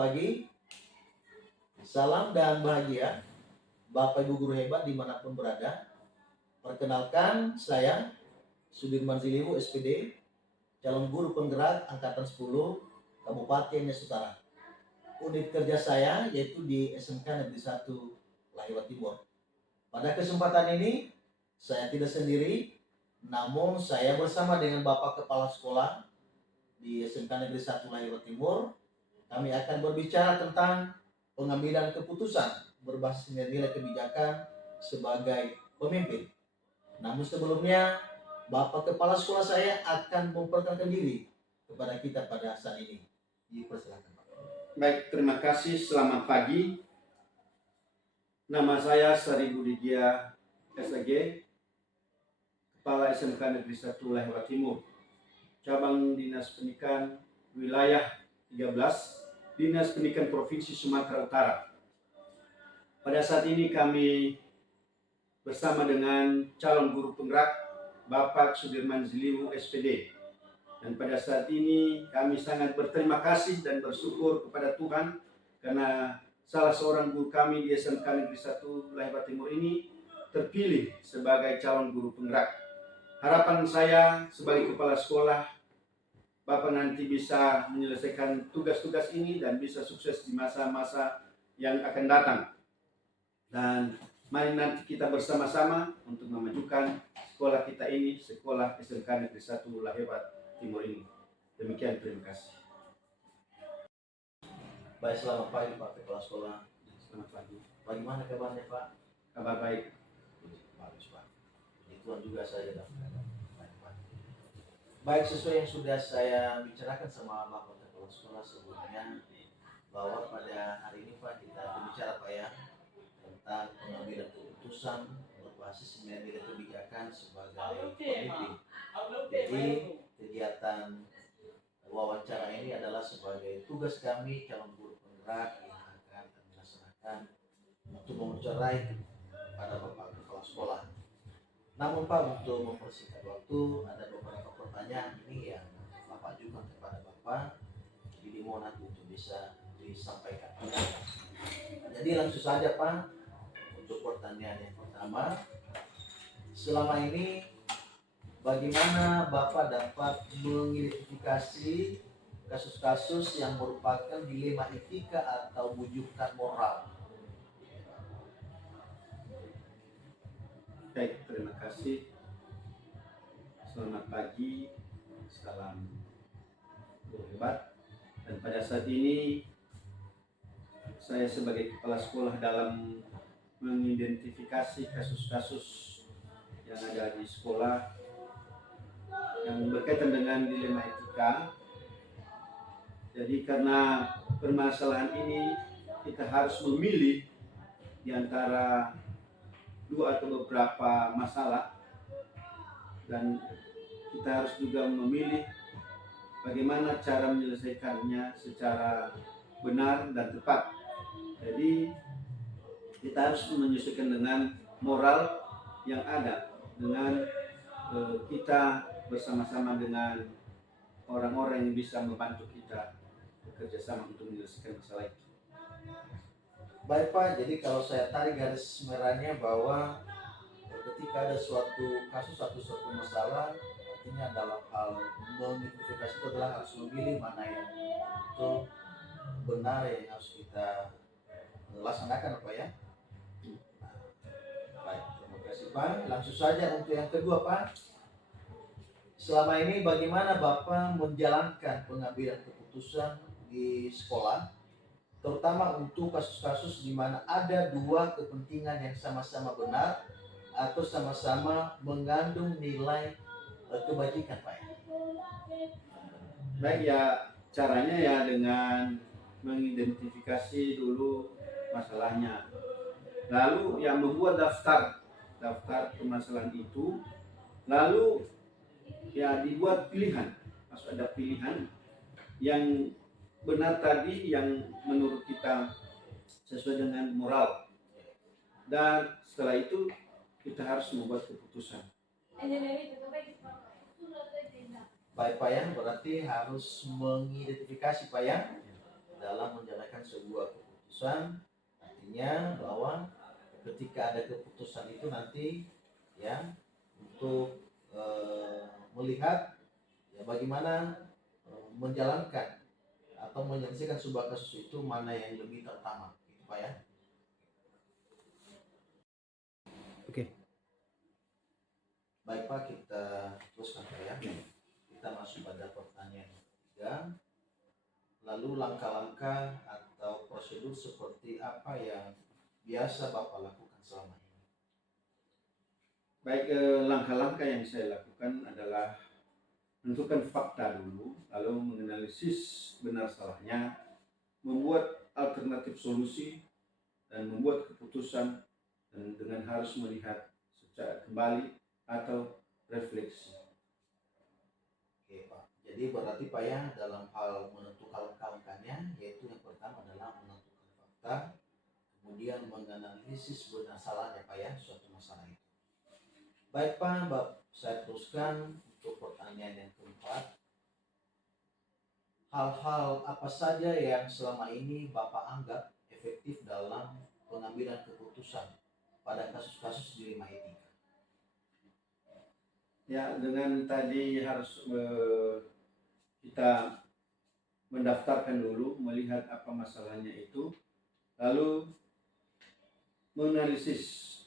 pagi, salam dan bahagia Bapak Ibu guru hebat dimanapun berada. Perkenalkan, saya Sudirman Ziliwu SPD, calon guru penggerak Angkatan 10 Kabupaten Nias Utara. Unit kerja saya yaitu di SMK Negeri 1 Lahewat Timur. Pada kesempatan ini, saya tidak sendiri, namun saya bersama dengan Bapak Kepala Sekolah di SMK Negeri 1 Lahewat Timur. Kami akan berbicara tentang pengambilan keputusan berbasis nilai kebijakan sebagai pemimpin. Namun sebelumnya, Bapak Kepala Sekolah saya akan memperkenalkan diri kepada kita pada saat ini. Dipersilakan, Pak. Baik, terima kasih. Selamat pagi. Nama saya Sari Budigia SAG, Kepala SMK Negeri 1 Lahewat Timur, Cabang Dinas Pendidikan Wilayah 13, Dinas Pendidikan Provinsi Sumatera Utara. Pada saat ini kami bersama dengan calon guru penggerak Bapak Sudirman Ziliwu SPD. Dan pada saat ini kami sangat berterima kasih dan bersyukur kepada Tuhan karena salah seorang guru kami di SMK Negeri 1 Lahewat Timur ini terpilih sebagai calon guru penggerak. Harapan saya sebagai kepala sekolah, Bapak nanti bisa menyelesaikan tugas-tugas ini dan bisa sukses di masa-masa yang akan datang. Dan mari nanti kita bersama-sama untuk memajukan sekolah kita ini, sekolah SMK Negeri 1 Lahewat Timur ini. Demikian, terima kasih. Baik, selamat pagi Pak Kepala Sekolah. Selamat pagi. Bagaimana kabarnya Pak? Kabar baik. Bagus Pak. Itu juga saya dalam keadaan baik Pak. Baik, sesuai yang sudah saya bicarakan sama Bapak Kepala Sekolah sebelumnya, bahwa pada hari ini Pak kita berbicara Pak ya tentang pengambilan keputusan berbasis nilai kebijakan sebagai pemimpin. Jadi kegiatan wawancara ini adalah sebagai tugas kami calon guru penggerak yang akan kami laksanakan untuk mewawancarai pada Bapak Kepala Sekolah. Namun Pak, untuk mempersingkat waktu, ada beberapa pertanyaan ini yang Bapak ajukan kepada Bapak, jadi dimohon nanti untuk bisa disampaikan. Jadi langsung saja Pak, untuk pertanyaan yang pertama, selama ini bagaimana Bapak dapat mengidentifikasi kasus-kasus yang merupakan dilema etika atau bujukan moral? Baik, terima kasih. Selamat pagi, salam guru hebat. Dan pada saat ini saya sebagai kepala sekolah dalam mengidentifikasi kasus-kasus yang ada di sekolah yang berkaitan dengan dilema etika. Jadi karena permasalahan ini kita harus memilih di antara dua atau beberapa masalah, dan kita harus juga memilih bagaimana cara menyelesaikannya secara benar dan tepat. Jadi kita harus menyesuaikan dengan moral yang ada, dengan kita bersama-sama dengan orang-orang yang bisa membantu kita bekerja sama untuk menyelesaikan masalah itu. Baik Pak, jadi kalau saya tarik garis merahnya bahwa ketika ada suatu kasus atau suatu masalah, artinya dalam hal mengidentifikasi itu adalah harus memilih mana yang itu benar yang harus kita laksanakan Pak ya. Baik, terima kasih Pak. Langsung saja untuk yang kedua Pak. Selama ini bagaimana Bapak menjalankan pengambilan keputusan di sekolah, terutama untuk kasus-kasus di mana ada dua kepentingan yang sama-sama benar atau sama-sama mengandung nilai kebajikan Pak? Baik ya, caranya ya dengan mengidentifikasi dulu masalahnya, lalu yang membuat daftar permasalahan itu, lalu ya dibuat pilihan, harus ada pilihan yang benar tadi yang menurut kita sesuai dengan moral, dan setelah itu kita harus membuat keputusan. Baik Pak Yan, berarti harus mengidentifikasi Pak Yan dalam menjalankan sebuah keputusan. Artinya bahwa ketika ada keputusan itu nanti ya untuk melihat ya bagaimana menjalankan atau menyelesaikan sebuah kasus itu mana yang lebih terutama, gitu Pak ya. Oke. Baik Pak, kita teruskan Pak ya. Kita masuk pada pertanyaan ketiga. Lalu langkah-langkah atau prosedur seperti apa yang biasa Bapak lakukan selama ini? Baik, langkah-langkah yang saya lakukan adalah menentukan fakta dulu, lalu menganalisis benar salahnya, membuat alternatif solusi, dan membuat keputusan, dan dengan harus melihat secara kembali atau refleksi. Oke Pak, jadi berarti Pak ya dalam hal menentukan langkah-langkahnya, yaitu yang pertama adalah menentukan fakta, kemudian menganalisis benar salahnya Pak ya suatu masalah itu. Baik Pak, saya teruskan untuk pertanyaan yang keempat. Hal-hal apa saja yang selama ini Bapak anggap efektif dalam pengambilan keputusan pada kasus-kasus dilema etika? Ya, dengan tadi harus kita mendaftarkan dulu, melihat apa masalahnya itu, lalu menganalisis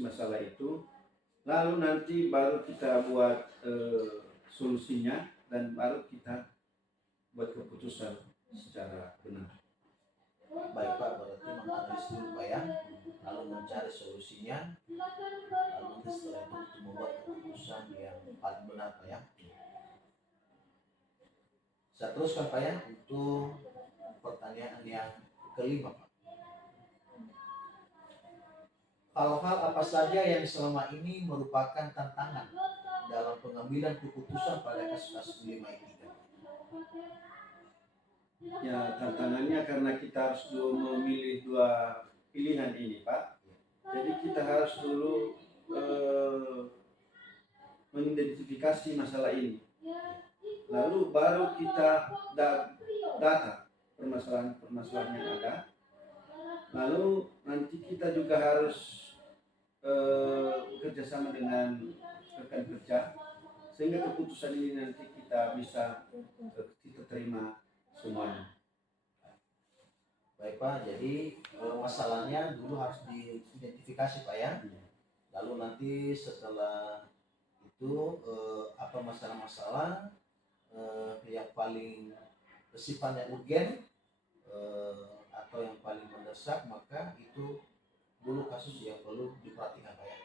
masalah itu, lalu nanti baru kita buat solusinya, dan baru kita buat keputusan secara benar. Baik Pak, berarti menganalisis dulu Pak ya, lalu mencari solusinya, lalu nanti setelah itu untuk membuat keputusan yang paling benar Pak ya. Saya teruskan Pak ya untuk pertanyaan yang kelima Pak. Hal-hal apa saja yang selama ini merupakan tantangan dalam pengambilan keputusan pada kasus-kasus dilema etika? Ya, tantangannya karena kita harus dulu memilih dua pilihan ini Pak. Jadi kita harus dulu mengidentifikasi masalah ini, lalu baru kita data permasalahan yang ada, lalu nanti kita juga harus bekerja sama dengan rekan kerja, sehingga keputusan ini nanti kita bisa kita terima semuanya. Baik Pak, jadi masalahnya dulu harus diidentifikasi Pak ya. Lalu nanti setelah itu apa masalah-masalah yang paling sifatnya urgen atau yang paling mendesak, maka itu dulu kasus yang perlu diperhatikan Pak ya.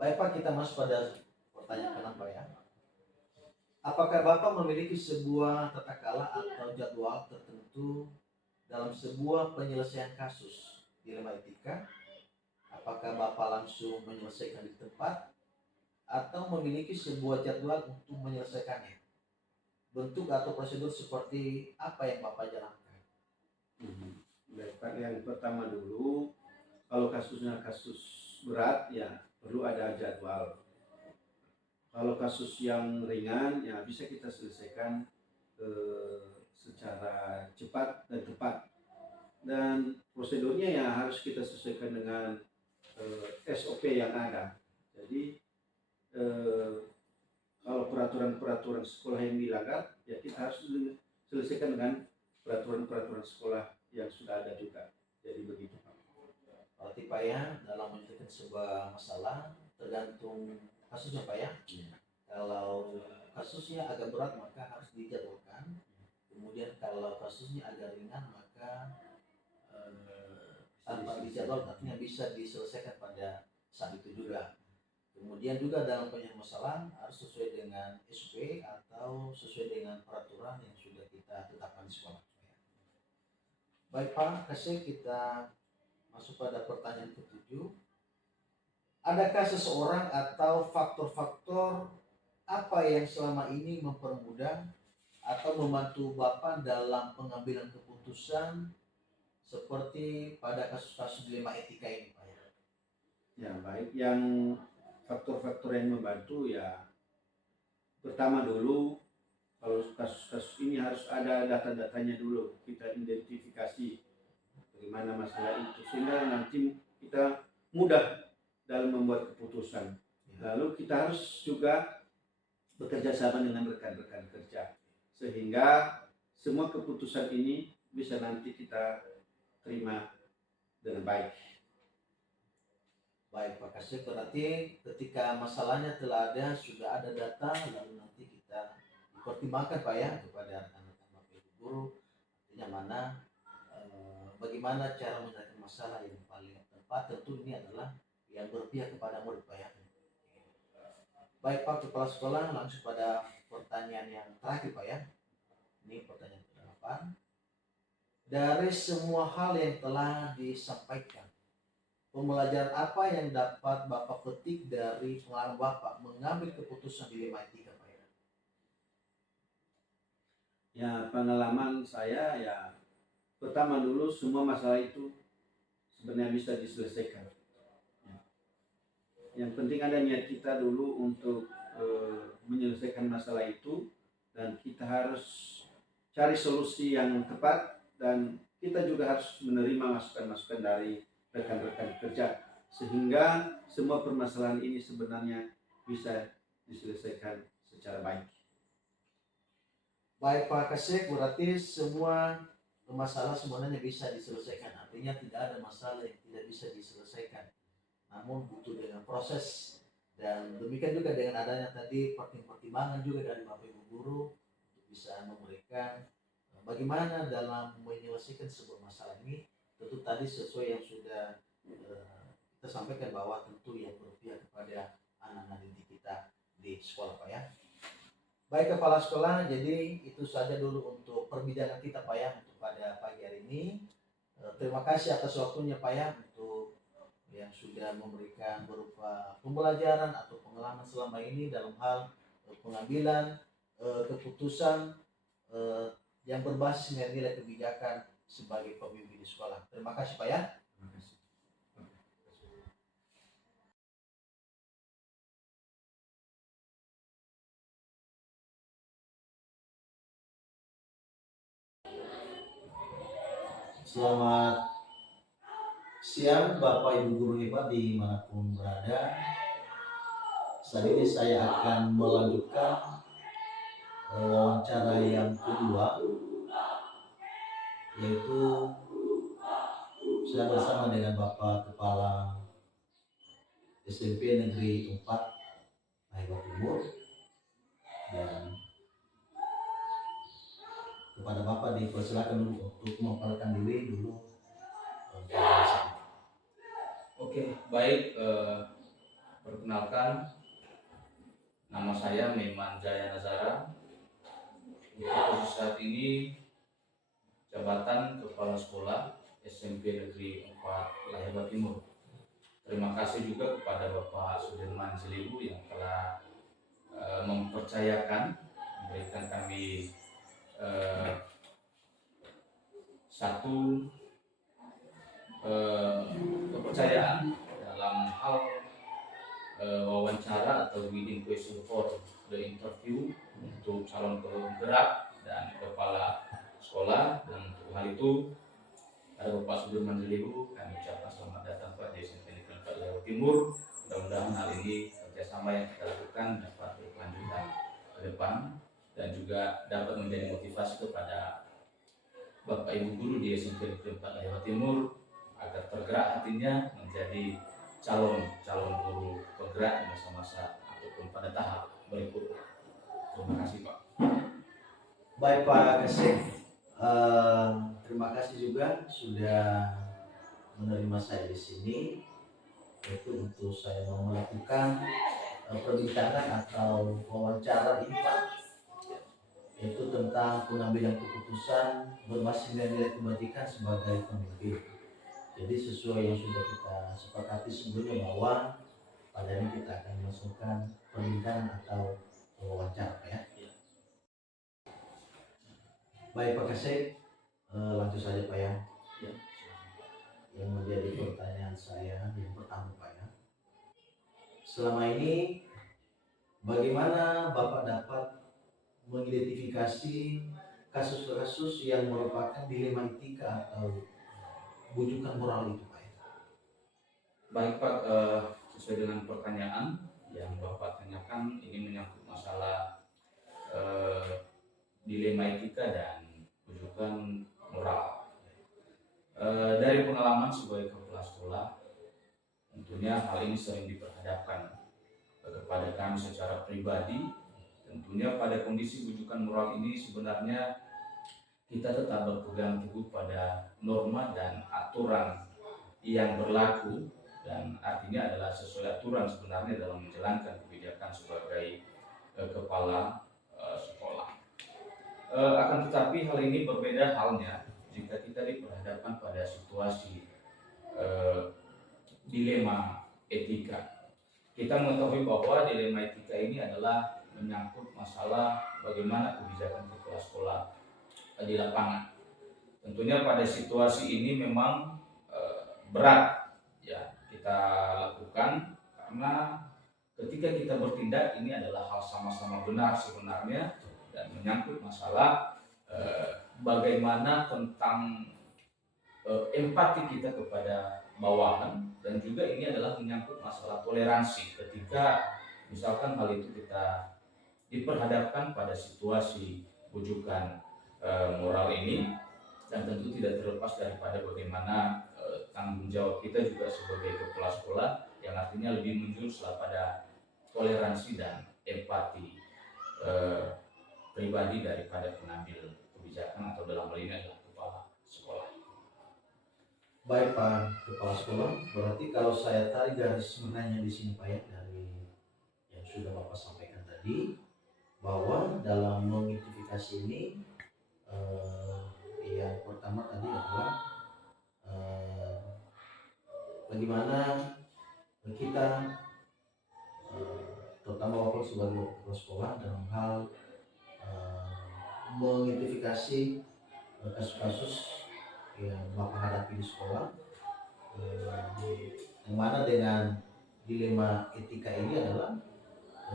Baik Pak, kita masuk pada pertanyaan ke-6 Pak ya. Apakah Bapak memiliki sebuah tata cara atau jadwal tertentu dalam sebuah penyelesaian kasus dilema etika? Apakah Bapak langsung menyelesaikan di tempat atau memiliki sebuah jadwal untuk menyelesaikannya? Bentuk atau prosedur seperti apa yang Bapak jalankan? Baik Pak, yang pertama dulu, kalau kasusnya kasus berat ya perlu ada jadwal. Kalau kasus yang ringan ya bisa kita selesaikan secara cepat dan tepat, dan prosedurnya ya harus kita sesuaikan dengan SOP yang ada. Jadi kalau peraturan-peraturan sekolah yang dilanggar ya kita harus selesaikan dengan peraturan-peraturan sekolah yang sudah ada juga. Jadi begitu Pak. Berarti Pak ya dalam menyelesaikan sebuah masalah tergantung kasusnya Pak ya. Kalau kasusnya agak berat maka harus dijadwalkan. Kemudian kalau kasusnya agak ringan maka tanpa dijadwal artinya bisa diselesaikan pada saat itu juga. Kemudian juga dalam penyelesaian masalah harus sesuai dengan SOP atau sesuai dengan peraturan yang sudah kita tetapkan di sekolah. Baik Pak, kasih kita masuk pada pertanyaan ke-7. Adakah seseorang atau faktor-faktor apa yang selama ini mempermudah atau membantu Bapak dalam pengambilan keputusan seperti pada kasus-kasus dilema etika ini Pak? Ya baik, yang faktor-faktor yang membantu ya pertama dulu Kalau kasus-kasus ini harus ada data-datanya dulu, kita identifikasi bagaimana masalah itu sehingga nanti kita mudah dalam membuat keputusan. Lalu kita harus juga bekerja sama dengan rekan-rekan kerja sehingga semua keputusan ini bisa nanti kita terima dengan baik. Baik Pak Kasih, berarti ketika masalahnya telah ada, sudah ada data, lalu nanti kita pertimbangkan Pak ya kepada rekan-rekan Bapak Ibu guru, artinya mana bagaimana cara menyelesaikan masalah yang paling tepat. Tentu ini adalah yang berpihak kepada murid Pak ya. Baik Pak Kepala Sekolah, langsung pada pertanyaan yang terakhir Pak ya. Ini pertanyaan ke-8. Dari semua hal yang telah disampaikan, pembelajaran apa yang dapat Bapak petik dari pengalaman Bapak mengambil keputusan di Lima-3 Pak ya? Ya, pengalaman saya ya pertama dulu semua masalah itu sebenarnya bisa diselesaikan. Yang penting ada niat kita dulu untuk menyelesaikan masalah itu, dan kita harus cari solusi yang tepat, dan kita juga harus menerima masukan-masukan dari rekan-rekan kerja sehingga semua permasalahan ini sebenarnya bisa diselesaikan secara baik. Baik Pak Kasih, berarti semua masalah sebenarnya bisa diselesaikan. Artinya tidak ada masalah yang tidak bisa diselesaikan, namun butuh dengan proses. Dan demikian juga dengan adanya tadi pertimbangan juga dari Bapak Ibu guru untuk bisa memberikan bagaimana dalam menyelesaikan sebuah masalah ini. Tentu tadi sesuai yang sudah kita sampaikan bahwa tentu yang berpihak kepada anak-anak didik kita di sekolah Pak ya. Baik Kepala Sekolah, jadi itu saja dulu untuk perbincangan kita Pak ya untuk pada pagi hari ini. Terima kasih atas waktunya Pak ya untuk yang sudah memberikan berupa pembelajaran atau pengalaman selama ini dalam hal pengambilan keputusan yang berbasis nilai-nilai kebijakan sebagai pemimpin di sekolah. Terima kasih Pak ya. Selamat siang Bapak Ibu guru hebat dimanapun berada. Saat ini saya akan melanjutkan wawancara yang kedua, yaitu saya bersama dengan Bapak Kepala SMP Negeri 4 Lahirwa Timur, dan kepada Bapak dipersilakan dulu untuk memaparkan diri dulu. Oke, baik. Perkenalkan, nama saya Meman Jaya Nazara. Untuk posisi saat ini jabatan Kepala Sekolah SMP Negeri 4 Lahirwa Timur. Terima kasih juga kepada Bapak Sudirman Jelibu yang telah mempercayakan, memberikan kami satu kepercayaan dalam hal wawancara atau leading question for the interview untuk calon penggerak dan kepala sekolah. Dan untuk hal itu ada Bapak Sudirman Jelibu, kami ucapkan selamat datang Pak di SMP Negeri 4 Lahirwa Timur. Mudah-mudahan hal ini kerjasama yang kita lakukan dapat berkelanjutan ke depan dan juga dapat menjadi motivasi kepada Bapak Ibu guru di SMP Negeri 4 Lahirwa Timur agar tergerak hatinya menjadi calon guru penggerak di masa-masa ataupun pada tahap berikutnya. Terima kasih Pak. Baik Pak Kasih, terima kasih juga sudah menerima saya di sini, yaitu untuk saya mau melakukan perbincangan atau wawancara ini Pak, yaitu tentang pengambilan keputusan berbasis nilai-nilai kebajikan sebagai pemimpin. Jadi sesuai yang sudah kita sepakati sebelumnya bahwa pada ini kita akan masukkan perbincangan atau wawancara ya. Baik Pak Kasih, lanjut saja Pak ya. Yang menjadi pertanyaan saya yang pertama Pak ya. Selama ini bagaimana Bapak dapat mengidentifikasi kasus-kasus yang merupakan dilema etika atau bujukan moral itu, Pak? Baik Pak, sesuai dengan pertanyaan yang Bapak tanyakan, ini menyangkut masalah dilema etika dan bujukan moral. Dari pengalaman sebagai kepala sekolah, tentunya hal ini sering diperhadapkan kepada kami secara pribadi. Tentunya pada kondisi bujukan moral ini sebenarnya kita tetap berpegang teguh pada norma dan aturan yang berlaku, dan artinya adalah sesuai aturan sebenarnya dalam menjalankan kebijakan sebagai kepala sekolah. Akan tetapi hal ini berbeda halnya jika kita diperhadapkan pada situasi dilema etika. Kita mengetahui bahwa dilema etika ini adalah menyangkut masalah bagaimana kebijakan kepala sekolah di lapangan. Tentunya pada situasi ini memang berat ya kita lakukan, karena ketika kita bertindak ini adalah hal sama-sama benar sebenarnya, dan menyangkut masalah bagaimana tentang empati kita kepada bawahan, dan juga ini adalah menyangkut masalah toleransi ketika misalkan hal itu kita diperhadapkan pada situasi bujukan moral ini, dan tentu tidak terlepas daripada bagaimana tanggung jawab kita juga sebagai kepala sekolah, yang artinya lebih menjurus pada toleransi dan empati pribadi daripada pengambil kebijakan atau dalam hal ini adalah kepala sekolah. Baik Pak Kepala Sekolah, berarti kalau saya tarik garis menanya di sini Pak ya, dari yang sudah Bapak sampaikan tadi, bahwa dalam mengidentifikasi ini yang pertama tadi adalah bagaimana kita terutama Bapak sebagai kepala sekolah dalam hal mengidentifikasi kasus-kasus yang Bapak hadapi di sekolah, yang mana dengan dilema etika ini adalah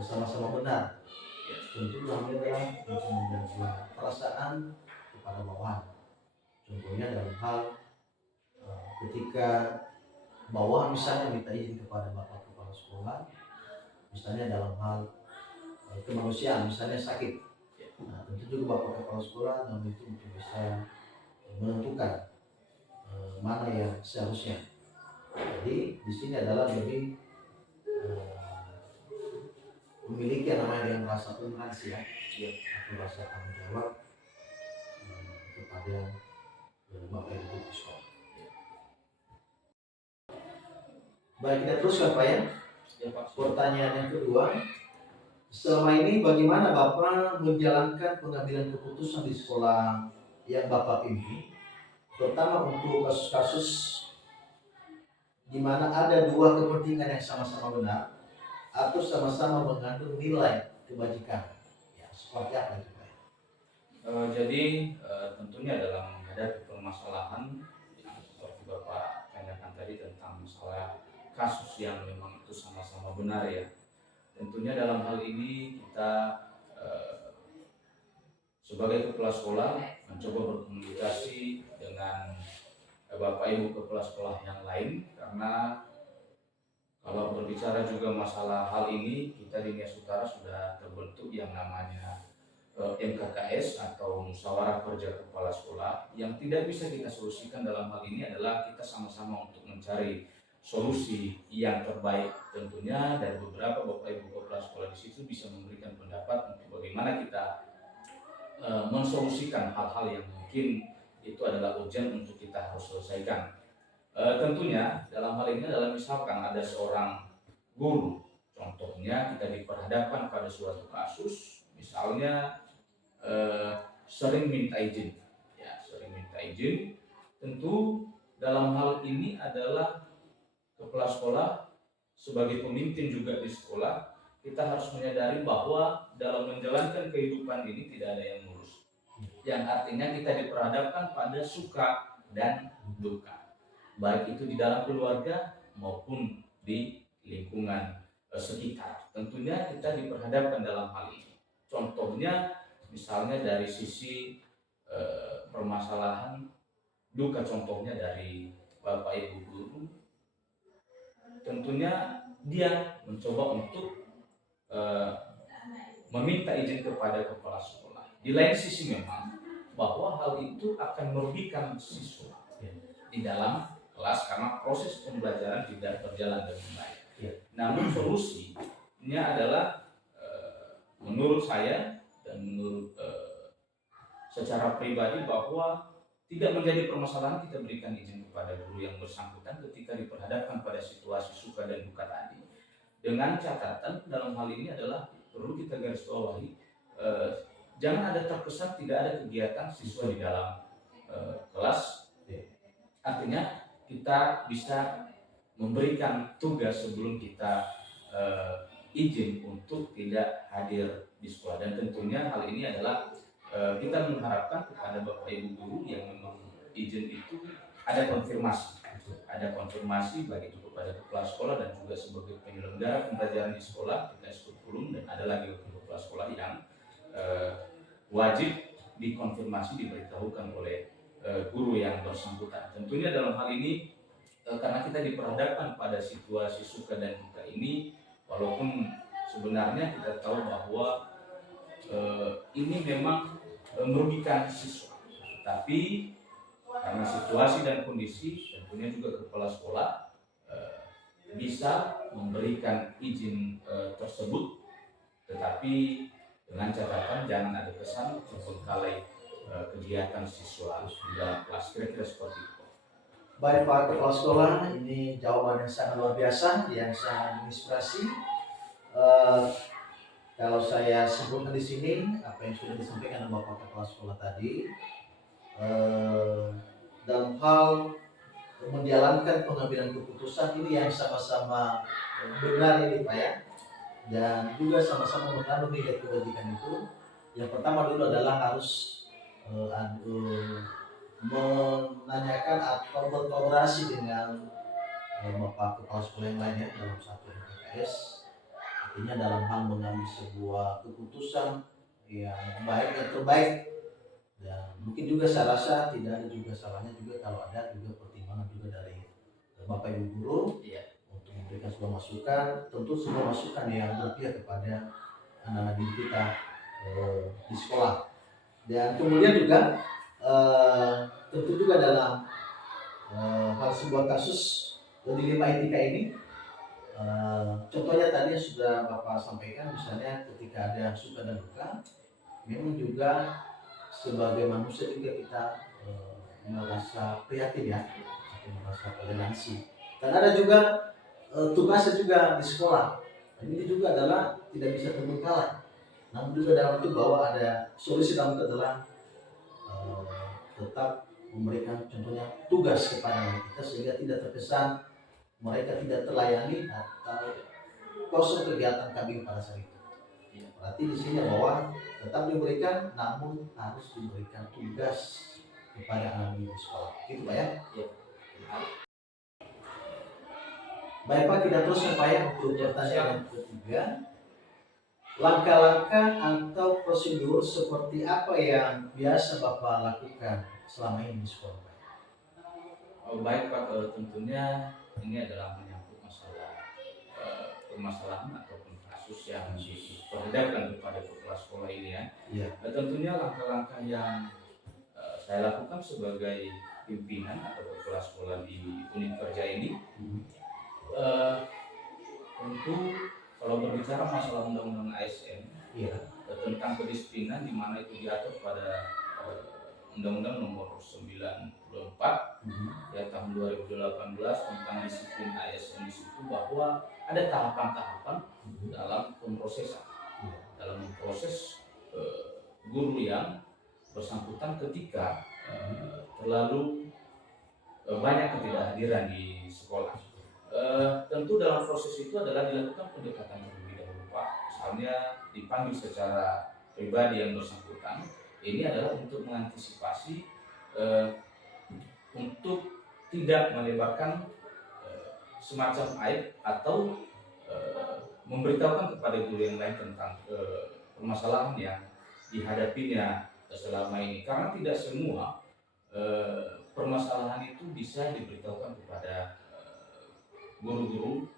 sama-sama benar. Tentu adalah untuk menjaga perasaan kepada bawahan. Contohnya dalam hal ketika bawahan misalnya minta izin kepada Bapak Kepala Sekolah, misalnya dalam hal kemanusiaan, misalnya sakit. Nah, tentu juga Bapak Kepala Sekolah dalam itu untuk bisa menentukan mana yang seharusnya. Jadi di sini adalah lebih memiliki yang namanya yang rasa toleransi ya, atau rasa tanggung jawab kepada Bapak Ibu di sekolah. Baik, kita teruskan Pak ya. Ya Pak. Pertanyaan yang kedua, selama ini bagaimana Bapak menjalankan pengambilan keputusan di sekolah yang Bapak pimpin, terutama untuk kasus-kasus di mana ada dua kepentingan yang sama-sama benar atau sama-sama mengandung nilai kebajikan? Ya, seperti apa itu Pak? Jadi tentunya dalam menghadapi permasalahan yang seperti Bapak tanyakan tadi tentang masalah kasus yang memang itu sama-sama benar ya, tentunya dalam hal ini kita sebagai kepala sekolah mencoba berkomunikasi dengan Bapak Ibu kepala sekolah yang lain, karena kalau berbicara juga masalah hal ini, kita di Nias Utara sudah terbentuk yang namanya MKKS atau Musyawarah Kerja Kepala Sekolah, yang tidak bisa kita solusikan dalam hal ini adalah kita sama-sama untuk mencari solusi yang terbaik tentunya, dan beberapa Bapak Ibu kepala sekolah di situ bisa memberikan pendapat untuk bagaimana kita mensolusikan hal-hal yang mungkin itu adalah urgent untuk kita harus selesaikan. Tentunya dalam hal ini adalah misalkan ada seorang guru, contohnya kita diperhadapkan pada suatu kasus, misalnya sering minta izin, ya sering minta izin. Tentu dalam hal ini adalah kepala sekolah sebagai pemimpin juga di sekolah, kita harus menyadari bahwa dalam menjalankan kehidupan ini tidak ada yang mulus, yang artinya kita diperhadapkan pada suka dan duka, baik itu di dalam keluarga maupun di lingkungan sekitar. Tentunya kita diperhadapkan dalam hal ini. Contohnya misalnya dari sisi permasalahan duka, contohnya dari Bapak Ibu guru, tentunya dia mencoba untuk meminta izin kepada kepala sekolah. Di lain sisi memang bahwa hal itu akan merugikan siswa di dalam kelas karena proses pembelajaran tidak berjalan dengan baik. Namun solusinya adalah menurut saya dan menurut secara pribadi bahwa tidak menjadi permasalahan kita berikan izin kepada guru yang bersangkutan ketika diperhadapkan pada situasi suka dan duka tadi, dengan catatan dalam hal ini adalah perlu kita garis bawahi, jangan ada terkesan tidak ada kegiatan siswa di dalam kelas. Artinya kita bisa memberikan tugas sebelum kita izin untuk tidak hadir di sekolah, dan tentunya hal ini adalah kita mengharapkan kepada Bapak Ibu guru yang memang izin itu ada konfirmasi baik itu kepada kepala sekolah dan juga sebagai penyelenggara pembelajaran di sekolah, kita sebut kurikulum, dan ada lagi kepala sekolah yang wajib dikonfirmasi diberitahukan oleh guru yang bersangkutan. Tentunya dalam hal ini karena kita diperhadapkan pada situasi suka dan duka ini, walaupun sebenarnya kita tahu bahwa ini memang merugikan siswa, tapi karena situasi dan kondisi tentunya juga kepala sekolah bisa memberikan izin tersebut, tetapi dengan catatan jangan ada kesan terbengkalai kegiatan siswa di dalam kelas, kira-kira seperti itu. Baik Pak Kepala Sekolah, ini jawaban yang sangat luar biasa, yang sangat menginspirasi. Kalau saya sebutkan di sini apa yang sudah disampaikan oleh Bapak Kepala Sekolah tadi, dalam hal menjalankan pengambilan keputusan ini yang sama-sama benar ini Pak ya, dan juga sama-sama mengandung nilai kebajikan itu. Yang pertama dulu adalah harus menanyakan atau berkolaborasi dengan Bapak Kepala Sekolah yang lainnya dalam satu MPKS. Artinya dalam hal mengambil sebuah keputusan yang baik, yang terbaik, dan mungkin juga saya rasa tidak ada juga salahnya juga kalau ada juga pertimbangan juga dari Bapak Ibu guru untuk memberikan sebuah masukan, tentu sebuah masukan yang berpihak kepada anak-anak didik kita di sekolah. Dan kemudian juga tentu juga dalam hal sebuah kasus dilema etika ini, contohnya tadi yang sudah Bapak sampaikan, misalnya ketika ada suka dan duka, memang juga sebagai manusia juga kita merasa prihatin ya, atau merasa toleransi. Karena ada juga tugasnya juga di sekolah, dan ini juga adalah tidak bisa terbengkalai. Namun juga dalam itu bahwa ada solusi dalam itu adalah tetap memberikan contohnya tugas kepada kita sehingga tidak terkesan mereka tidak terlayani atau kosong kegiatan kami pada saat itu. Berarti di sini bahwa tetap diberikan, namun harus diberikan tugas kepada anak di sekolah. Gitu Pak ya? Baik Pak, kita terus Pak ya untuk pertanyaan yang ketiga. Langkah-langkah atau prosedur seperti apa yang biasa Bapak lakukan selama ini di sekolah? Baik Pak, tentunya ini adalah menyangkut masalah permasalahan ataupun kasus yang diperhadapkan kepada kepala sekolah ini ya. Tentunya langkah-langkah yang saya lakukan sebagai pimpinan atau kepala sekolah di unit kerja ini, tentu kalau berbicara masalah undang-undang ASN tentang kedisiplinan, di mana itu diatur pada Undang-Undang Nomor 94 ya tahun 2018 tentang disiplin ASN, di situ bahwa ada tahapan-tahapan dalam pemrosesan, dalam proses guru yang bersangkutan ketika terlalu banyak ketidakhadiran di sekolah. Tentu dalam proses itu adalah dilakukan pendekatan terlebih dahulu Pak. Misalnya dipanggil secara pribadi yang bersangkutan. Ini adalah untuk mengantisipasi untuk tidak melebarkan semacam aib atau memberitahukan kepada guru yang lain tentang permasalahan yang dihadapinya selama ini, karena tidak semua permasalahan itu bisa diberitahukan kepada guru-guru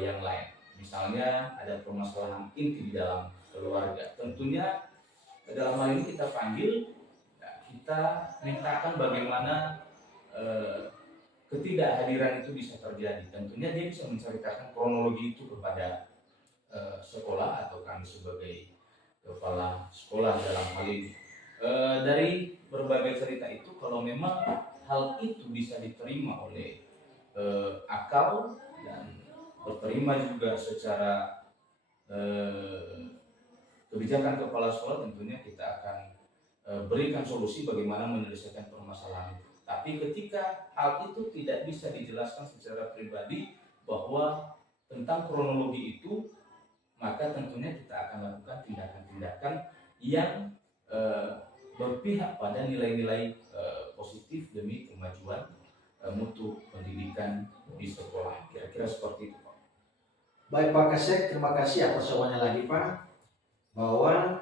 yang lain. Misalnya ada permasalahan inti di dalam keluarga, tentunya dalam hal ini kita panggil, ya, kita mintakan bagaimana ketidakhadiran itu bisa terjadi. Tentunya dia bisa menceritakan kronologi itu kepada sekolah atau kami sebagai kepala sekolah dalam hal ini. Dari berbagai cerita itu, kalau memang hal itu bisa diterima oleh akal dan diterima juga secara kebijakan kepala sekolah, tentunya kita akan berikan solusi bagaimana menyelesaikan permasalahan itu. Tapi ketika hal itu tidak bisa dijelaskan secara pribadi bahwa tentang kronologi itu, maka tentunya kita akan lakukan tindakan-tindakan yang berpihak pada nilai-nilai positif demi kemajuan mutu pendidikan di sekolah. Kira-kira seperti itu, Pak. Baik Pak Kasek, terima kasih atas jawabannya lagi Pak. Bahwa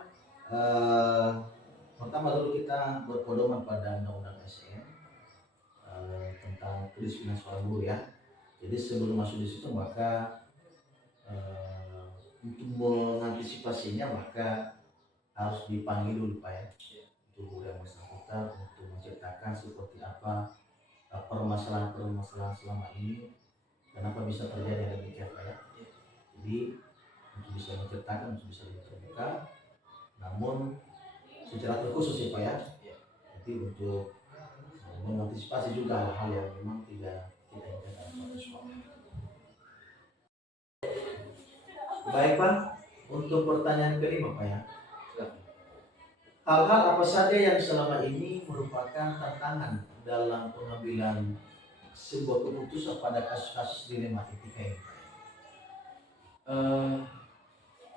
pertama dulu kita berpedoman pada Undang-Undang ASN tentang kedisiplinan seorang guru ya. Jadi sebelum masuk di situ maka untuk mengantisipasinya maka harus dipanggil dulu Pak ya, untuk guru yang bersangkutan untuk menceritakan seperti apa permasalahan-permasalahan selama ini, kenapa bisa terjadi demikian Pak ya. Jadi untuk bisa menceritakan, untuk bisa terbuka, namun secara terkhusus ya Pak ya. Jadi untuk mengantisipasi juga hal-hal yang memang tidak kita inginkan dalam suatu sekolah. Baik Pak, untuk pertanyaan kelima Pak ya. Hal-hal apa saja yang selama ini merupakan tantangan dalam pengambilan sebuah keputusan pada kasus-kasus dilema etika ini?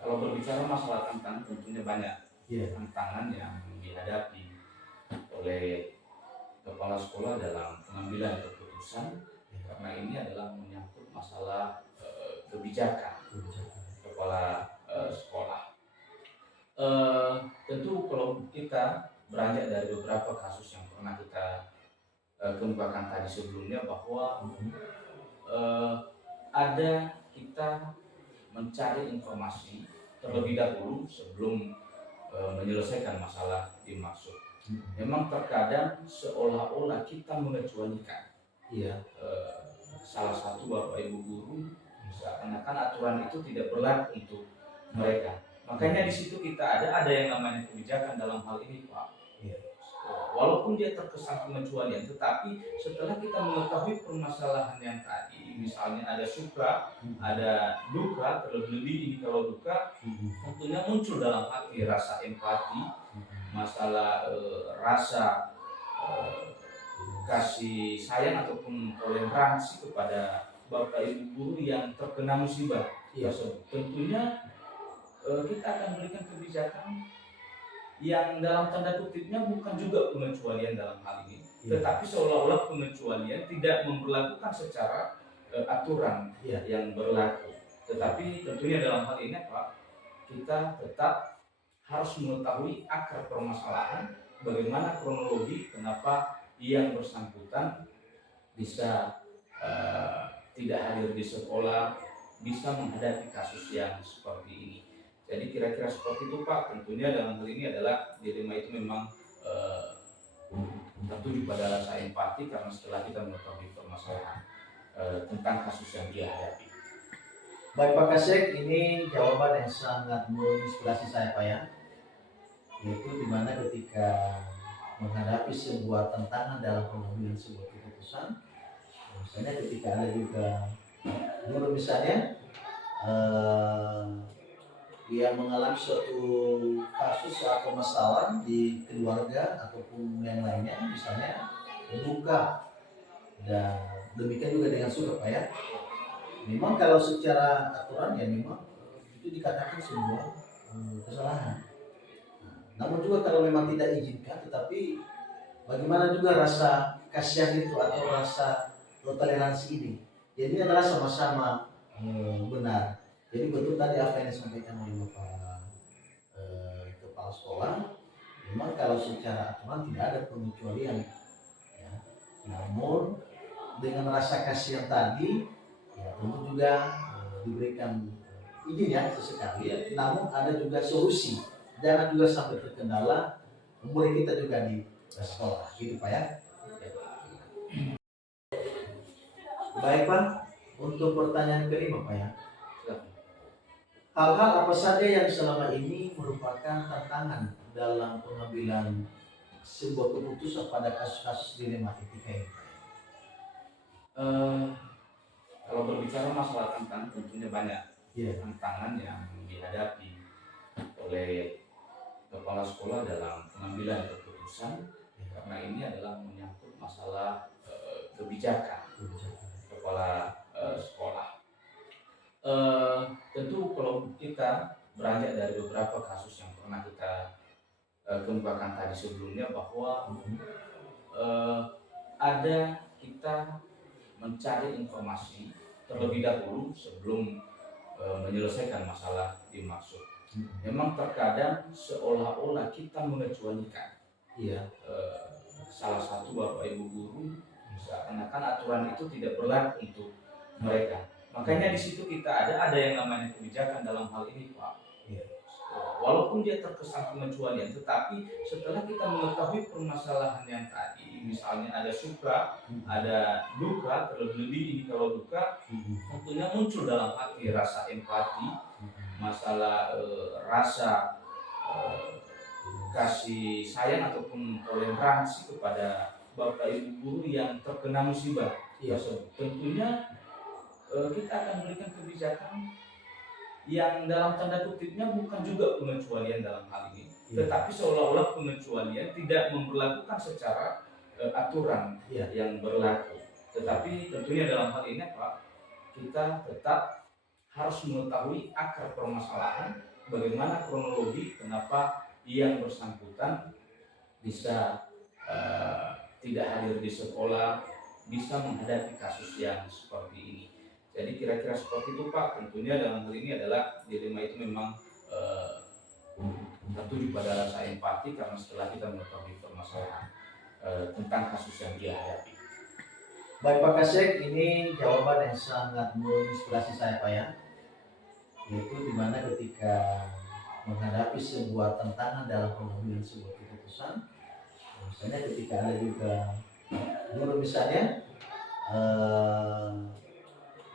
Kalau berbicara masalah tantangan, tentunya banyak tantangan yang dihadapi oleh kepala sekolah dalam pengambilan keputusan, karena ini adalah menyangkut masalah kebijakan kepala sekolah. Tentu kalau kita beranjak dari beberapa kasus yang pernah kita kemukakan tadi sebelumnya, bahwa ada kita mencari informasi terlebih dahulu sebelum menyelesaikan masalah dimaksud. Memang terkadang seolah-olah kita mengecualikan salah satu bapak ibu guru, seakan-akan aturan itu tidak berlaku untuk mereka. Makanya di situ kita ada yang namanya kebijakan dalam hal ini Pak. Walaupun dia terkesan pengecualian, tetapi setelah kita mengetahui permasalahan yang tadi, misalnya ada suka, ada duka, terlebih ini kalau duka, tentunya muncul dalam hati rasa empati, masalah rasa kasih sayang ataupun toleransi kepada bapak ibu guru yang terkena musibah tersebut. Tentunya kita akan berikan kebijakan yang dalam tanda kutipnya bukan juga pengecualian dalam hal ini, tetapi seolah-olah pengecualian tidak memperlakukan secara aturan yang berlaku. Tetapi tentunya dalam hal ini Pak, kita tetap harus mengetahui akar permasalahan, bagaimana kronologi kenapa yang bersangkutan bisa tidak hadir di sekolah, bisa menghadapi kasus yang seperti ini. Jadi kira-kira seperti itu Pak. Tentunya dalam hal ini adalah dilema itu memang tertuju pada rasa empati, karena setelah kita mengetahui permasalahan tentang kasus yang dihadapi. Baik Pak Kasek, ini jawaban yang sangat menginspirasi saya Pak ya. Yaitu dimana ketika menghadapi sebuah tantangan dalam pengambilan sebuah keputusan, misalnya ketika ada juga guru misalnya yang mengalami suatu kasus atau masalah di keluarga ataupun yang lainnya, misalnya duka, dan demikian juga dengan suka Pak ya. Memang kalau secara aturan ya memang itu dikatakan sebuah kesalahan. Namun juga kalau memang tidak izinkan, tetapi bagaimana juga rasa kasihan itu atau rasa toleransi ini. Jadi ini adalah sama-sama benar. Jadi betul tadi apa yang disampaikan oleh Bapak Kepala kepala sekolah, memang kalau secara aturan tidak ada pengecualian, ya. Namun dengan rasa kasihan tadi, ya tentu juga diberikan izin ya sesekali ya. Namun ada juga solusi, jangan juga sampai terkendala murid kita juga di sekolah, gitu Pak ya. Baik Pak, untuk pertanyaan kelima Pak ya. Hal-hal apa saja yang selama ini merupakan tantangan dalam pengambilan sebuah keputusan pada kasus-kasus dilematika ini? Kalau berbicara masalah tantangan, tentunya banyak Iya. tantangan yang dihadapi oleh kepala sekolah dalam pengambilan keputusan, karena ini adalah menyangkut masalah kebijakan kepala sekolah. Tentu kalau kita beranjak dari beberapa kasus yang pernah kita kemukakan tadi sebelumnya, bahwa ada kita mencari informasi terlebih dahulu sebelum menyelesaikan masalah dimaksud. Memang terkadang seolah-olah kita mengecualikan salah satu bapak ibu guru, seakan-akan aturan itu tidak berlaku untuk mereka. Makanya di situ kita ada yang namanya kebijakan dalam hal ini Pak. Walaupun dia terkesan pengecualian, tetapi setelah kita mengetahui permasalahan yang tadi, misalnya ada suka, ada duka, terlebih ini kalau duka, tentunya muncul dalam hati rasa empati, masalah rasa kasih sayang ataupun toleransi kepada bapak ibu guru yang terkena musibah tersebut. Tentunya kita akan berikan kebijakan yang dalam tanda kutipnya bukan juga pengecualian dalam hal ini, tetapi seolah-olah pengecualian tidak memperlakukan secara aturan yang berlaku. Tetapi tentunya dalam hal ini Pak, kita tetap harus mengetahui akar permasalahan, bagaimana kronologi kenapa yang bersangkutan bisa tidak hadir di sekolah, bisa menghadapi kasus yang seperti ini. Jadi kira-kira seperti itu Pak. Tentunya dalam hal ini adalah dilema itu memang tertuju pada rasa empati, karena setelah kita mengetahui permasalahan tentang kasus yang dia hadapi. Baik Pak Kasek, ini jawaban yang sangat menginspirasi saya Pak ya. Yaitu dimana ketika menghadapi sebuah tantangan dalam pengambilan sebuah keputusan, misalnya ketika ada juga guru misalnya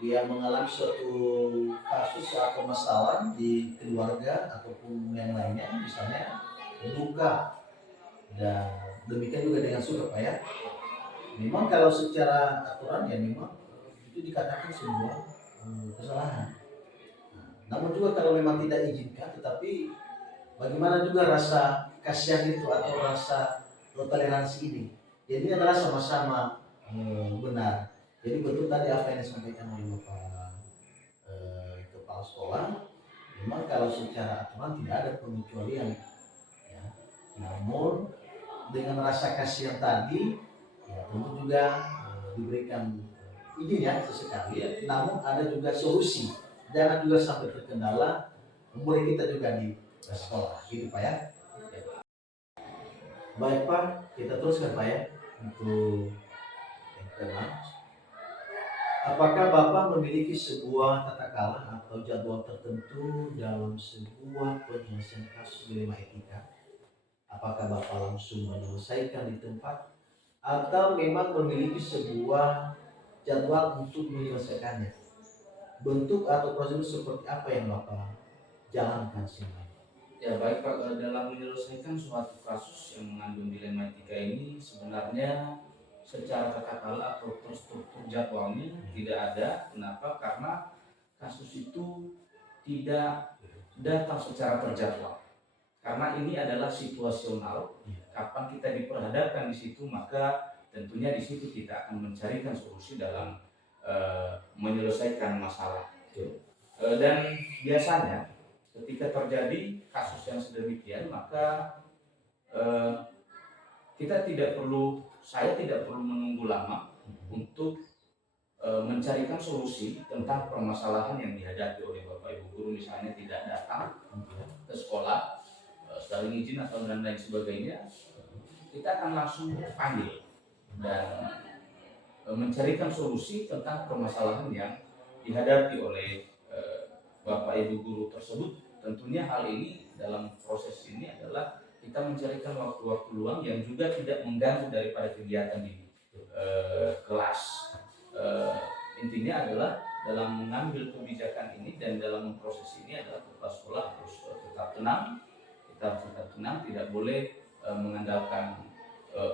dia mengalami suatu kasus atau masalah di keluarga ataupun yang lainnya, misalnya duka, dan demikian juga dengan suka Pak ya. Memang kalau secara aturan ya memang itu dikatakan sebuah kesalahan. Namun juga kalau memang tidak diizinkan, tetapi bagaimana juga rasa kasihan itu atau rasa toleransi ini. Jadi ini adalah sama-sama benar. Jadi betul tadi apa yang disampaikan oleh Bapak kepala sekolah, memang kalau secara aturan tidak ada pengecualian, ya. Namun dengan rasa kasihan tadi, ya tentu juga diberikan izin ya sesekali, ya. Namun ada juga solusi, jangan juga sampai terkendala murid kita juga di sekolah, gitu Pak ya. Baik Pak, kita teruskan Pak ya untuk yang kedua. Apakah Bapak memiliki sebuah tata cara atau jadwal tertentu dalam sebuah penyelesaian kasus dilema etika? Apakah Bapak langsung menyelesaikan di tempat atau memang memiliki sebuah jadwal untuk menyelesaikannya? Bentuk atau prosedur seperti apa yang Bapak jalankan sehingga? Ya baik Pak, dalam menyelesaikan suatu kasus yang mengandung dilema etika ini sebenarnya secara tata cara atau terstruktur jadwalnya tidak ada. Kenapa? Karena kasus itu tidak datang secara terjadwal. Karena ini adalah situasional. Kapan kita diperhadapkan di situ, maka tentunya di situ kita akan mencarikan solusi dalam menyelesaikan masalah. Dan biasanya ketika terjadi kasus yang sedemikian, maka saya tidak perlu menunggu lama untuk mencarikan solusi tentang permasalahan yang dihadapi oleh Bapak Ibu guru, misalnya tidak datang ke sekolah saling izin atau dan lain sebagainya, kita akan langsung panggil dan mencarikan solusi tentang permasalahan yang dihadapi oleh Bapak Ibu guru tersebut. Tentunya hal ini dalam proses ini adalah kita mencarikan waktu-waktu luang yang juga tidak mengganggu daripada kegiatan di kelas. Intinya adalah dalam mengambil kebijakan ini dan dalam memproses ini adalah kepala sekolah harus tetap tenang. Kita harus tetap tenang, tidak boleh mengandalkan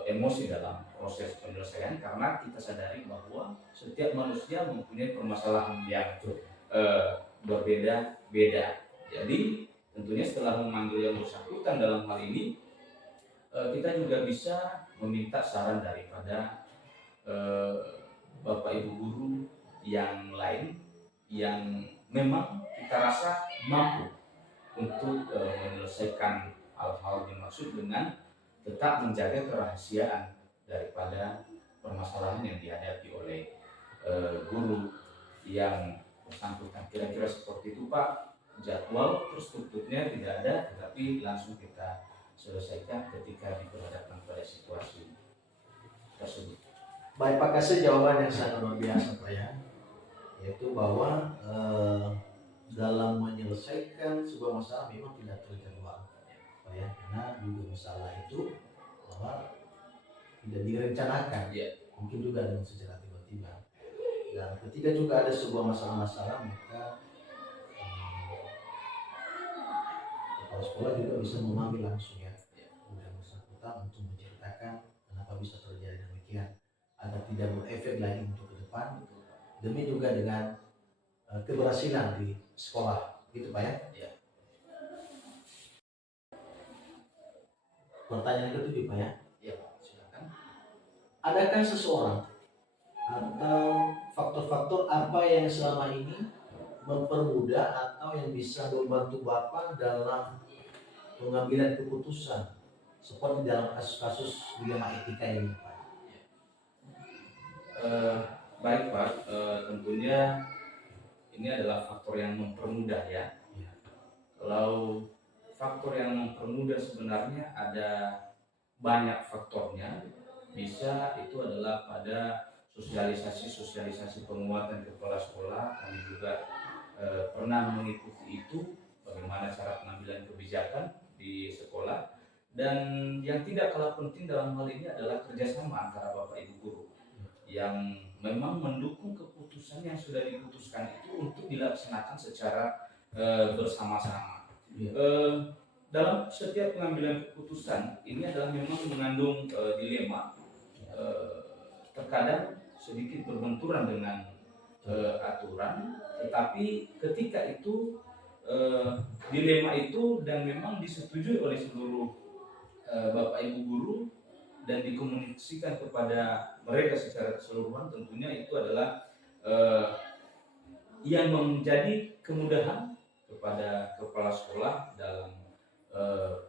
emosi dalam proses penyelesaian, karena kita sadari bahwa setiap manusia mempunyai permasalahan yang berbeda-beda. Jadi tentunya setelah memanggil yang bersangkutan dalam hal ini, kita juga bisa meminta saran daripada Bapak Ibu guru yang lain yang memang kita rasa mampu untuk menyelesaikan hal-hal dimaksud dengan tetap menjaga kerahasiaan daripada permasalahan yang dihadapi oleh guru yang bersangkutan. Kira-kira seperti itu Pak, jadwal terstrukturnya tidak ada, tetapi langsung kita selesaikan ketika diperhadapkan pada situasi tersebut. Baik Pak Kasih, jawaban yang sangat luar biasa Pak ya, yaitu bahwa dalam menyelesaikan sebuah masalah memang tidak terjadwal Pak ya, karena juga masalah itu bahwa tidak direncanakan, mungkin juga dengan secara tiba-tiba. Dan ketika juga ada sebuah masalah-masalah, maka kepala sekolah juga bisa memanggil langsung ya yang bersangkutan untuk menceritakan kenapa bisa terjadi demikian, agar tidak berefek lagi untuk ke depan, demi juga dengan keberhasilan di sekolah, gitu Pak ya. Pertanyaan ketujuh Pak ya. Ya Pak, silakan. Adakah seseorang atau faktor-faktor apa yang selama ini mempermudah atau yang bisa membantu Bapak dalam pengambilan keputusan seperti dalam kasus-kasus dilema etika ini Pak? Baik Pak, tentunya ini adalah faktor yang mempermudah ya. Kalau faktor yang mempermudah sebenarnya ada banyak faktornya. Bisa itu adalah pada sosialisasi penguatan kepala sekolah. Kami juga pernah mengikuti itu, bagaimana cara pengambilan kebijakan di sekolah. Dan yang tidak kalah penting dalam hal ini adalah kerjasama antara Bapak Ibu guru yang memang mendukung keputusan yang sudah diputuskan itu untuk dilaksanakan secara bersama-sama. Dalam setiap pengambilan keputusan ini adalah memang mengandung dilema, terkadang sedikit berbenturan dengan aturan, tetapi ketika itu dilema itu dan memang disetujui oleh seluruh Bapak Ibu guru dan dikomunikasikan kepada mereka secara keseluruhan, tentunya itu adalah yang menjadi kemudahan kepada kepala sekolah dalam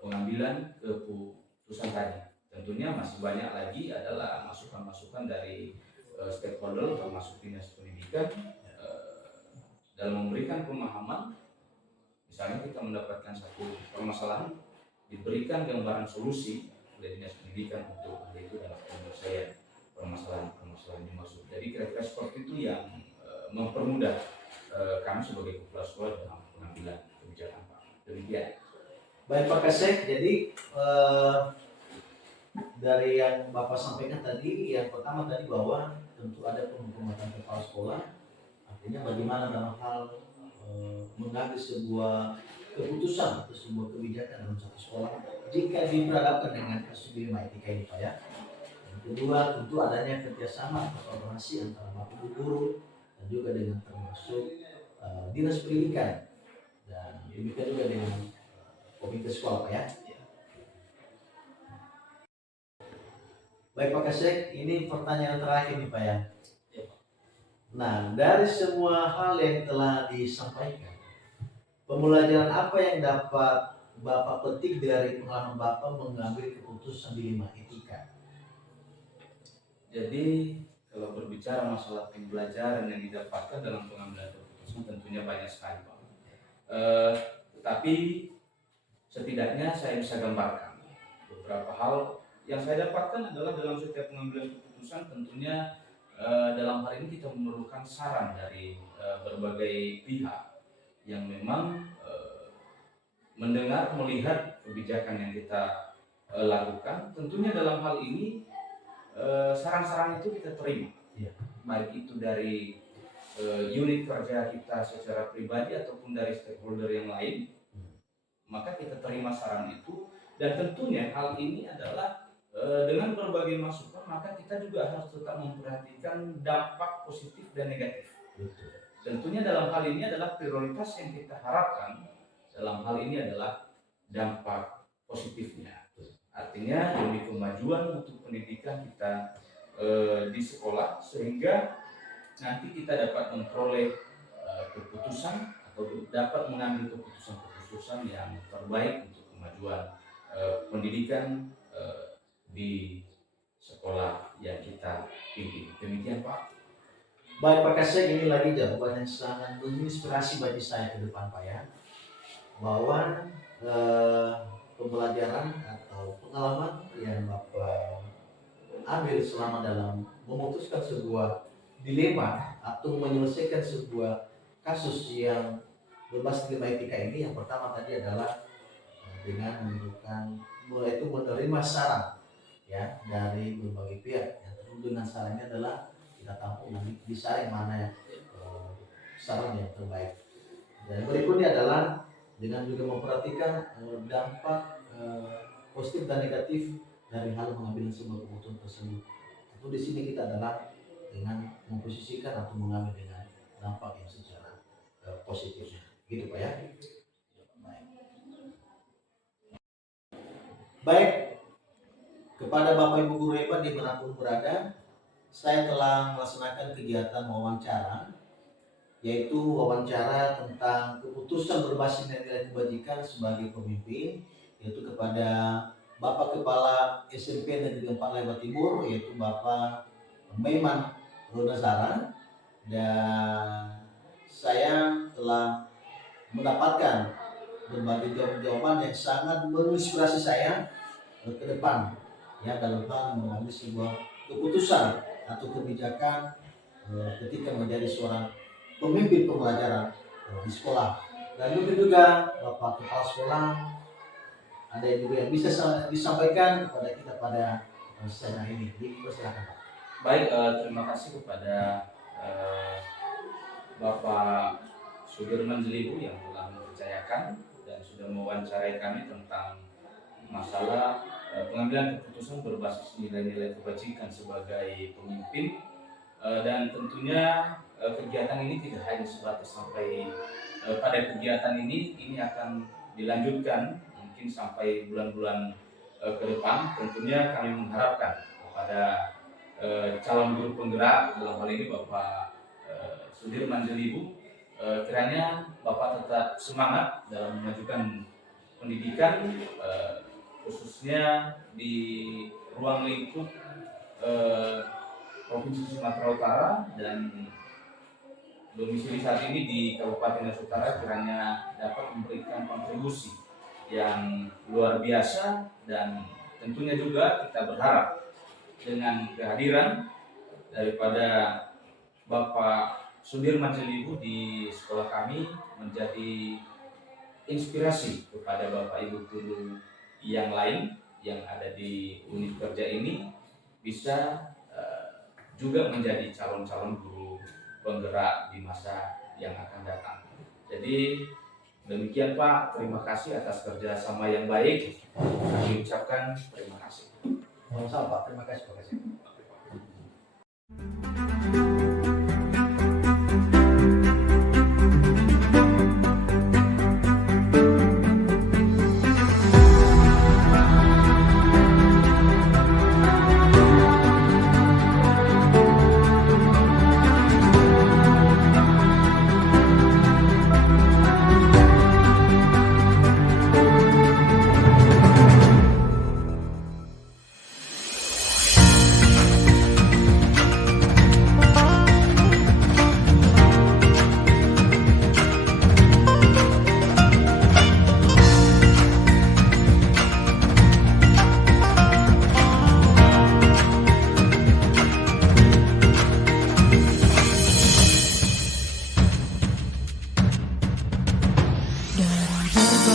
pengambilan keputusan tadi. Tentunya masih banyak lagi adalah masukan-masukan dari stakeholder termasuk dinas pendidikan dalam memberikan pemahaman. Misalnya kita mendapatkan satu permasalahan, diberikan gambaran solusi oleh dinas pendidikan untuk hal itu dalam penyelesaian permasalahan dimaksud. Jadi kira-kira seperti itu yang mempermudah kami sebagai kepala sekolah dalam pengambilan kebijakan Pak. Demikian. Baik Pak Kasek, jadi dari yang Bapak sampaikan tadi, yang pertama tadi bahwa tentu ada penghormatan kepala sekolah, artinya bagaimana dalam hal mengambil sebuah keputusan atau sebuah kebijakan dalam satu sekolah jika diperhadapkan dengan kasus dilema etika ini Pak ya. Yang kedua tentu adanya kerjasama atau koordinasi antara Bapak Ibu guru dan juga dengan termasuk dinas pendidikan dan demikian juga dengan komite sekolah Pak ya. Baik Pak Kasek, ini pertanyaan terakhir nih Pak ya. Nah, dari semua hal yang telah disampaikan, pembelajaran apa yang dapat Bapak petik dari pengalaman Bapak mengambil keputusan dilema etika? Jadi kalau berbicara masalah pembelajaran yang didapatkan dalam pengambilan keputusan tentunya banyak sekali Pak. Tetapi setidaknya saya bisa gambarkan beberapa hal yang saya dapatkan adalah dalam setiap pengambilan keputusan tentunya dalam hal ini kita memerlukan saran dari berbagai pihak yang memang mendengar, melihat kebijakan yang kita lakukan. Tentunya dalam hal ini saran-saran itu kita terima, Iya. baik itu dari unit kerja kita secara pribadi ataupun dari stakeholder yang lain. Maka kita terima saran itu, dan tentunya hal ini adalah dengan berbagai masukan, maka kita juga harus tetap memperhatikan dampak positif dan negatif. Tentunya dalam hal ini adalah prioritas yang kita harapkan dalam hal ini adalah dampak positifnya. Artinya demi kemajuan untuk pendidikan kita di sekolah, sehingga nanti kita dapat memperoleh keputusan atau dapat mengambil keputusan yang terbaik untuk kemajuan pendidikan di sekolah yang kita pimpin. Demikian Pak. Baik Pak Kasek, ini lagi jawaban yang sangat menginspirasi bagi saya ke depan Pak ya, bahwa pembelajaran atau pengalaman yang Bapak ambil selama dalam memutuskan sebuah dilema atau menyelesaikan sebuah kasus yang berbasis ilmu etika ini, yang pertama tadi adalah dengan menerima saran ya dari berbagai pihak. Yang tentu dengan sarannya adalah kita tampung nanti disaring mana yang saran yang terbaik. Dan berikutnya adalah dengan juga memperhatikan dampak positif dan negatif dari hal mengambil sebuah keputusan tersebut. Tentu di sini kita adalah dengan memposisikan atau mengambil dengan dampak yang secara positifnya. Gitu Pak ya. Baik, kepada Bapak Ibu guru hebat dimanapun berada, saya telah melaksanakan kegiatan wawancara, yaitu wawancara tentang keputusan berbasis nilai kebajikan sebagai pemimpin, yaitu kepada Bapak Kepala SMP Negeri 4 Lembah Timur, yaitu Bapak Maiman Runazara, dan saya telah mendapatkan berbagai jawaban yang sangat menginspirasi saya ke depan ya, dalam hal mengambil sebuah keputusan atau kebijakan ketika menjadi seorang pemimpin pembelajaran di sekolah. Dan juga Bapak Kepala Sekolah, ada juga yang bisa disampaikan kepada kita pada sena ini. Silakan Pak. Baik, terima kasih kepada Bapak Sudirman Jelibu yang telah mempercayakan dan sudah mewawancarai kami tentang masalah pengambilan keputusan berbasis nilai-nilai kebajikan sebagai pemimpin. Dan tentunya kegiatan ini tidak hanya sebatas sampai pada kegiatan ini akan dilanjutkan mungkin sampai bulan-bulan ke depan. Tentunya kami mengharapkan kepada calon guru penggerak, dalam hal ini Bapak Sudirman Jelibu, kiranya Bapak tetap semangat dalam memajukan pendidikan, khususnya di ruang lingkup Provinsi Sumatera Utara dan domisili saat ini di Kabupaten Aceh Utara, kiranya dapat memberikan kontribusi yang luar biasa. Dan tentunya juga kita berharap dengan kehadiran daripada Bapak Sudirman Jelibu di sekolah kami menjadi inspirasi kepada Bapak Ibu guru yang lain yang ada di unit kerja ini, bisa juga menjadi calon-calon guru penggerak di masa yang akan datang. Jadi demikian Pak, terima kasih atas kerjasama yang baik. Kami ucapkan terima kasih. Sama-sama Pak, terima kasih Pak Kasih.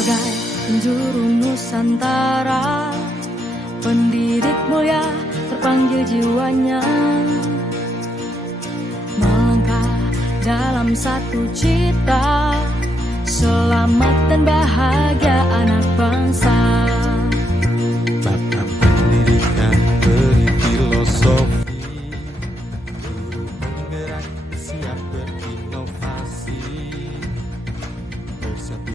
sebagai penjuru Nusantara, pendidik mulia terpanggil jiwanya, melangkah dalam satu cita, selamat dan bahagia anak bangsa.